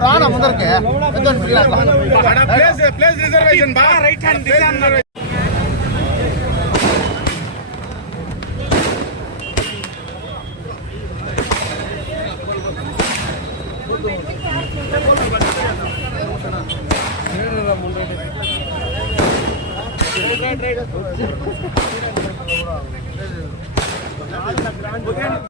అందరికి ఎత్తండి ఫ్రీ అట్లా. ప్లేస్ ప్లేస్ రిజర్వేషన్ బా రైట్ హ్యాండ్ కొంచెం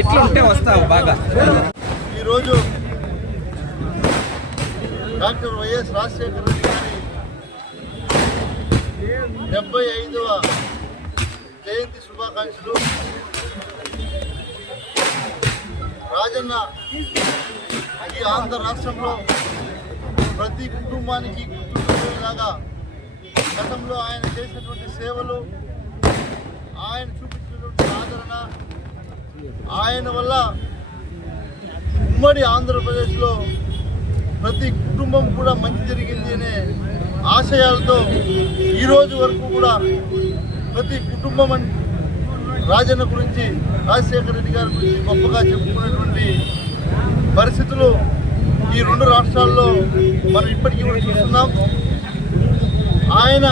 ఇట్లా ఉంటే వస్తావు బాగా ఈరోజు డాక్టర్ వైఎస్ రాజశేఖర రెడ్డి గారి డెబ్బై ఐదవ జయంతి శుభాకాంక్షలు. రాజన్న ఈ ఆంధ్ర రాష్ట్రంలో ప్రతి కుటుంబానికి గుర్తుండేలాగా గతంలో ఆయన చేసినటువంటి సేవలు ఆయన చూపించినటువంటి ఆదరణ ఆయన వల్ల ఉమ్మడి ఆంధ్రప్రదేశ్లో ప్రతి కుటుంబం కూడా మంచి జరిగింది అనే ఆశయాలతో ఈరోజు వరకు కూడా ప్రతి కుటుంబం రాజన్న గురించి రాజశేఖర రెడ్డి గారి గురించి గొప్పగా చెప్పుకునేటువంటి పరిస్థితులు ఈ రెండు రాష్ట్రాల్లో మనం ఇప్పటికీ కూడా చూస్తున్నాం. ఆయన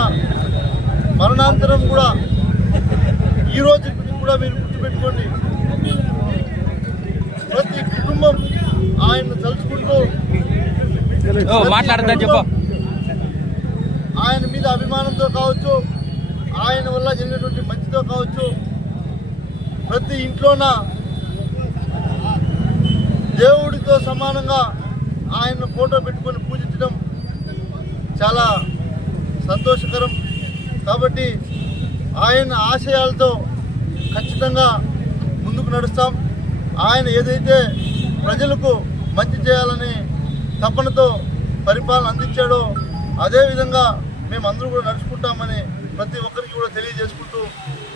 మరణాంతరం కూడా ఈ రోజు కూడా మీరు గుర్తుపెట్టుకోండి. ప్రతి కుటుంబం ఆయన తలుచుకుంటూ మాట్లాడద్దని చెప్పు. ఆయన మీద అభిమానంతో కావచ్చు ఆయన వల్ల జరిగినటువంటి మంచితో కావచ్చు ప్రతి ఇంట్లోన దేవుడితో సమానంగా ఆయన ఫోటో పెట్టుకొని పూజించడం చాలా సంతోషకరం. కాబట్టి ఆయన ఆశయాలతో ఖచ్చితంగా ముందుకు నడుస్తాం. ఆయన ఏదైతే ప్రజలకు మంచి చేయాలని తపనతో పరిపాలన అందించాడో అదేవిధంగా మేము అందరూ కూడా నడుచుకుంటామని ప్రతి ఒక్కరికి కూడా తెలియజేసుకుంటూ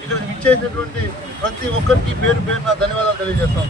ఇక్కడ విచ్చేసినటువంటి ప్రతి ఒక్కరికి పేరు పేరున ధన్యవాదాలు తెలియజేస్తాం.